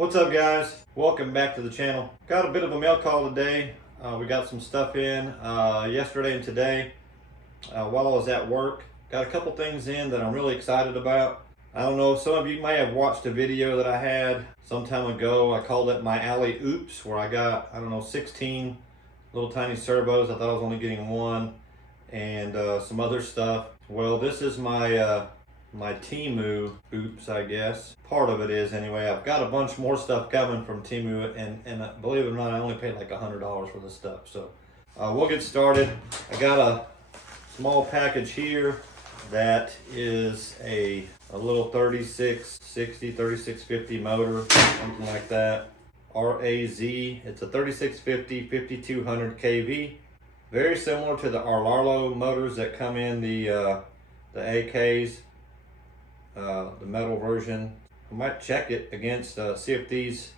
What's up, guys? Welcome back to the channel. Got a bit of a mail call today. We got some stuff in yesterday and today while I was at work. Got a couple things in that I'm really excited about. I don't know, some of you may have watched a video that I had some time ago. I called it my alley oops, where I got, 16 little tiny servos. I thought I was only getting one, and some other stuff. Well, this is my my Temu oops, I guess. Part of it is anyway. I've got a bunch more stuff coming from Temu, and believe it or not, I only paid like $100 for this stuff. So we'll get started. I got a small package here that is a little 3660, 3650 motor, something like that. RAZ, it's a 3650, 5200 kV. Very similar to the Arlarlo motors that come in the AKs. The metal version. I might check it against, see if these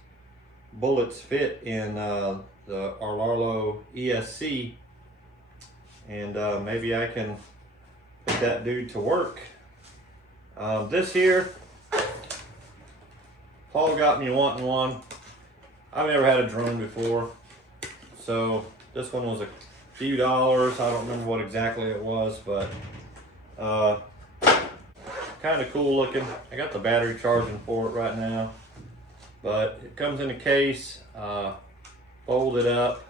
bullets fit in the Arlarlo ESC, and maybe I can put that dude to work. This here, Paul got me wanting one. I've never had a drone before, so this one was a few dollars. I don't remember what exactly it was, but kind of cool looking. I got the battery charging for it right now, but it comes in a case, folded up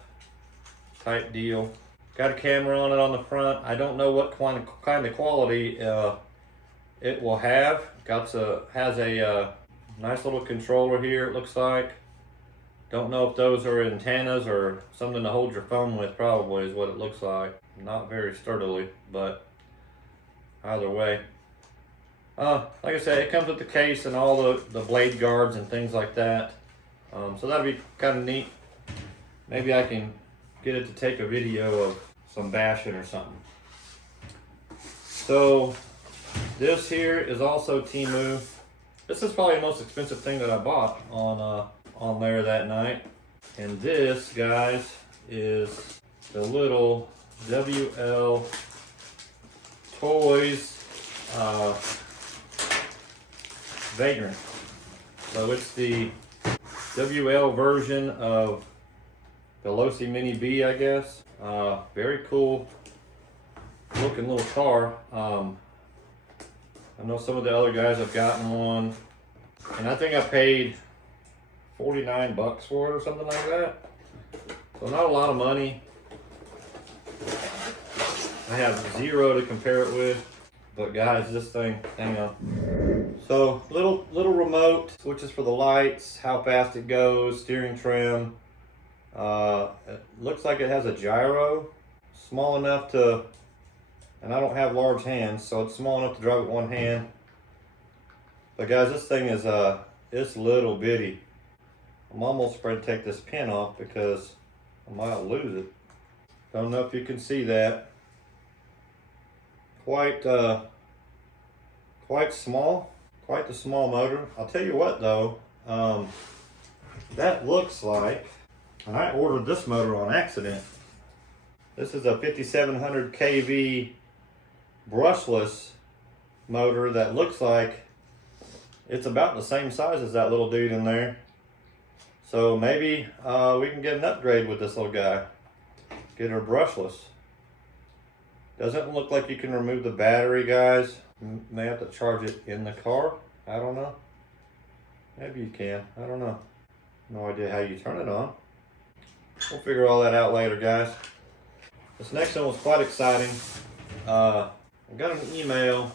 type deal. Got a camera on it on the front. I don't know what kind of quality it will have. Has a nice little controller here, it looks like. Don't know if those are antennas or something to hold your phone with. Probably is what it looks like. Not very sturdily, but either way. Like I said, it comes with the case and all the blade guards and things like that. So that'll be kind of neat. Maybe I can get it to take a video of some bashing or something. So this here is also Temu. This is probably the most expensive thing that I bought on there that night. And this, guys, is the little WL Toys Vagrant. So it's the WL version of the Losi Mini B, I guess. Very cool looking little car. I know some of the other guys have gotten one, and I think I paid 49 bucks for it or something like that. So not a lot of money. I have zero to compare it with. But guys, this thing, hang on. So little remote, switches for the lights, how fast it goes, steering trim. It looks like it has a gyro, small enough to, and I don't have large hands, so it's small enough to drive with one hand. But guys, this thing is it's little bitty. I'm almost afraid to take this pin off because I might lose it. Don't know if you can see that. Quite small, quite the small motor. I'll tell you what though, that looks like, and I ordered this motor on accident. This is a 5700 kV brushless motor that looks like it's about the same size as that little dude in there. So maybe we can get an upgrade with this little guy. Get her brushless. Doesn't look like you can remove the battery, guys. You may have to charge it in the car. I don't know. Maybe you can. I don't know. No idea how you turn it on. We'll figure all that out later, guys. This next one was quite exciting. I got an email,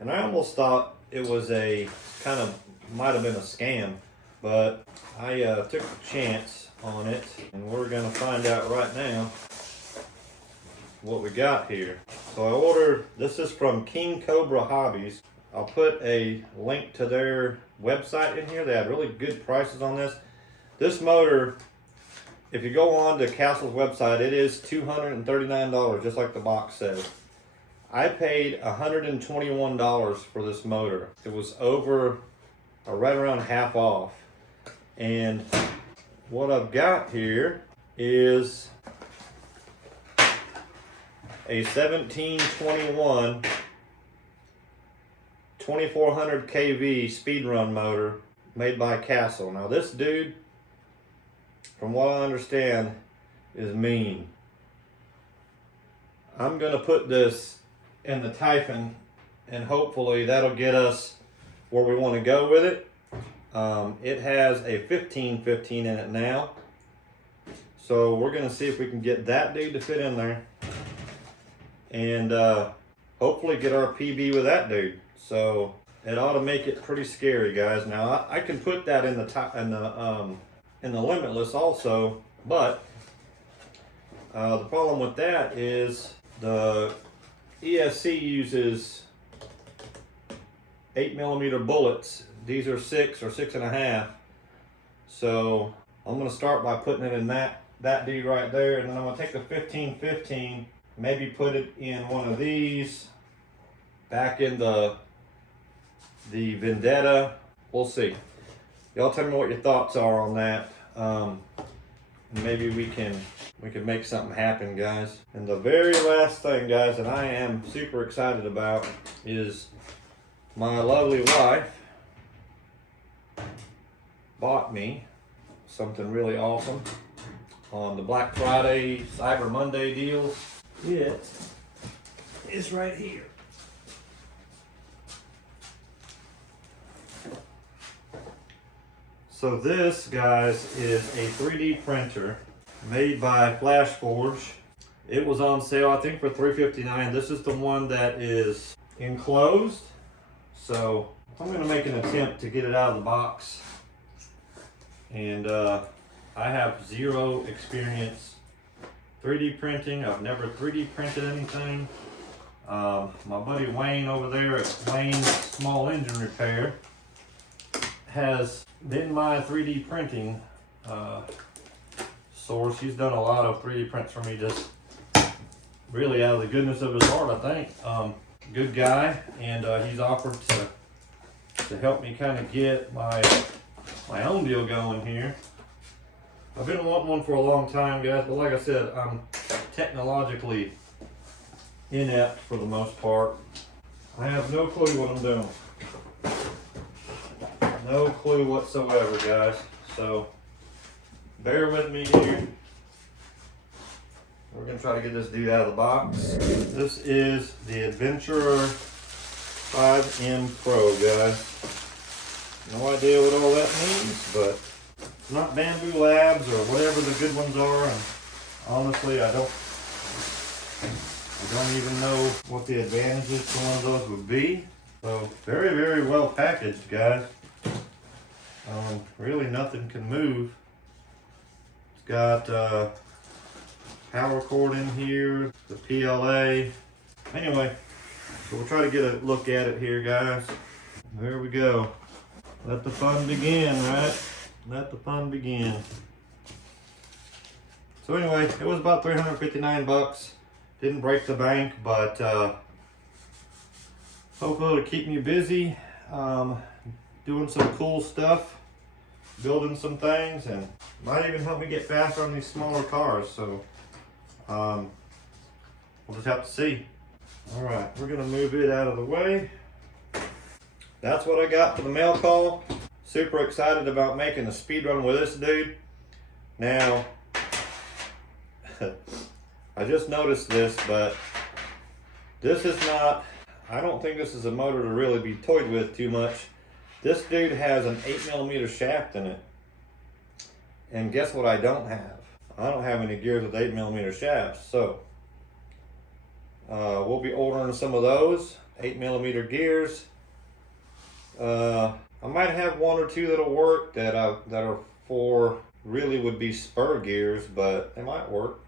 and I almost thought it was might have been a scam, but I took a chance on it, and we're gonna find out right now what we got here. So I ordered, this is from King Cobra Hobbies. I'll put a link to their website in here. They had really good prices on this. This motor, if you go on to Castle's website, it is $239, just like the box says. I paid $121 for this motor. It was over, right around half off. And what I've got here is a 1721 2400 kV speed run motor made by Castle. Now this dude, from what I understand, is mean. I'm gonna put this in the Typhon, and hopefully that'll get us where we want to go with it. It has a 1515 in it now, so we're gonna see if we can get that dude to fit in there, and hopefully get our PB with that dude. So it ought to make it pretty scary, guys. Now I can put that in the Limitless also, but the problem with that is the ESC uses 8mm bullets. These are 6 or 6.5. So I'm gonna start by putting it in that dude right there, and then I'm gonna take the 1515, maybe put it in one of these, back in the Vendetta. We'll see. Y'all tell me what your thoughts are on that. Maybe we can make something happen, guys. And the very last thing, guys, that I am super excited about is my lovely wife bought me something really awesome on the Black Friday, Cyber Monday deals. It is right here. So this, guys, is a 3D printer made by FlashForge. It was on sale, I think, for $3.59. This is the one that is enclosed. So I'm going to make an attempt to get it out of the box. And I have zero experience 3D printing. I've never 3D printed anything. My buddy Wayne over there at Wayne's Small Engine Repair has been my 3D printing source. He's done a lot of 3D prints for me, just really out of the goodness of his heart, I think. Good guy, and he's offered to help me kind of get my own deal going here. I've been wanting one for a long time, guys, but like I said, I'm technologically inept for the most part. I have no clue what I'm doing. No clue whatsoever, guys. So bear with me here. We're gonna try to get this dude out of the box. This is the Adventurer 5M Pro, guys. No idea what all that means, but it's not Bamboo Labs or whatever the good ones are. And honestly, I don't even know what the advantages to one of those would be. So very, very well packaged, guys. Really nothing can move. It's got power cord in here, the PLA. Anyway, so we'll try to get a look at it here, guys. There we go. Let the fun begin, right? Let the fun begin. So anyway, it was about 359 bucks. Didn't break the bank, but hopefully it'll keep me busy, doing some cool stuff, building some things, and might even help me get faster on these smaller cars. So we'll just have to see. All right, we're gonna move it out of the way. That's what I got for the mail call. Super excited about making a speed run with this dude. Now, I just noticed this, but this is not, I don't think this is a motor to really be toyed with too much. This dude has an 8mm shaft in it. And guess what I don't have? I don't have any gears with 8mm shafts. So we'll be ordering some of those 8mm gears. I might have one or two that'll work that are for really would be spur gears, but they might work.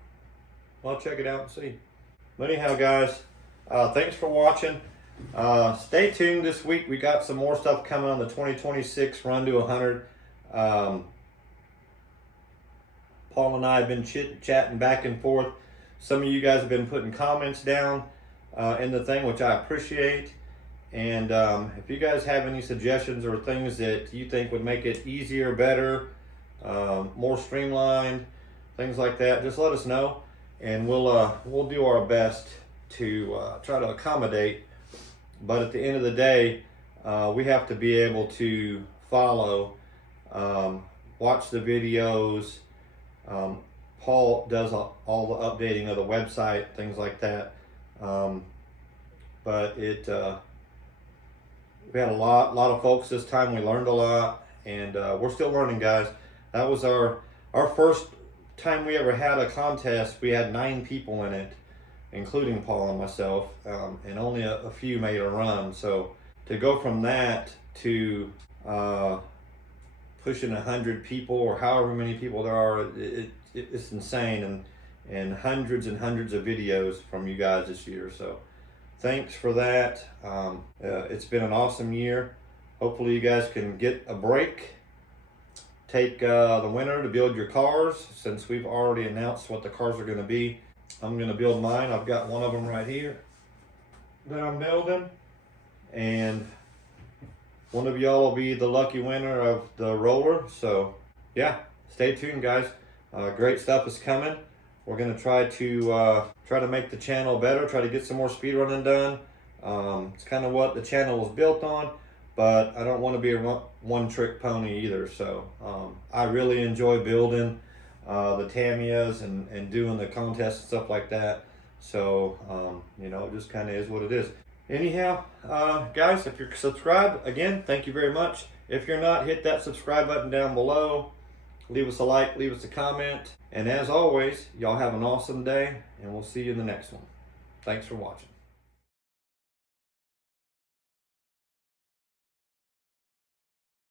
I'll check it out and see. But anyhow, guys, thanks for watching. Stay tuned this week. We got some more stuff coming on the 2026 Run to 100. Paul and I have been chit-chatting back and forth. Some of you guys have been putting comments down in the thing, which I appreciate. And if you guys have any suggestions or things that you think would make it easier, better, more streamlined, things like that, just let us know, and we'll do our best to try to accommodate. But at the end of the day, we have to be able to follow. Watch the videos. Paul does all the updating of the website, things like that. But we had a lot of folks this time. We learned a lot, and we're still learning, guys. That was our first time we ever had a contest. We had 9 people in it, including Paul and myself, and only a few made a run. So to go from that to pushing 100 people, or however many people there are, it's insane, and hundreds and hundreds of videos from you guys this year. So thanks for that. It's been an awesome year. Hopefully you guys can get a break. Take the winter to build your cars, since we've already announced what the cars are going to be. I'm going to build mine. I've got one of them right here that I'm building, and one of y'all will be the lucky winner of the roller. So yeah, stay tuned, guys. Great stuff is coming. We're going to try to make the channel better, try to get some more speedrunning done. It's kind of what the channel was built on, but I don't want to be a one-trick pony either. So I really enjoy building the Tamias and doing the contests and stuff like that. So you know, it just kind of is what it is. Anyhow, guys, if you're subscribed, again, thank you very much. If you're not, hit that subscribe button down below. Leave us a like, leave us a comment. And as always, y'all have an awesome day, and we'll see you in the next one. Thanks for watching.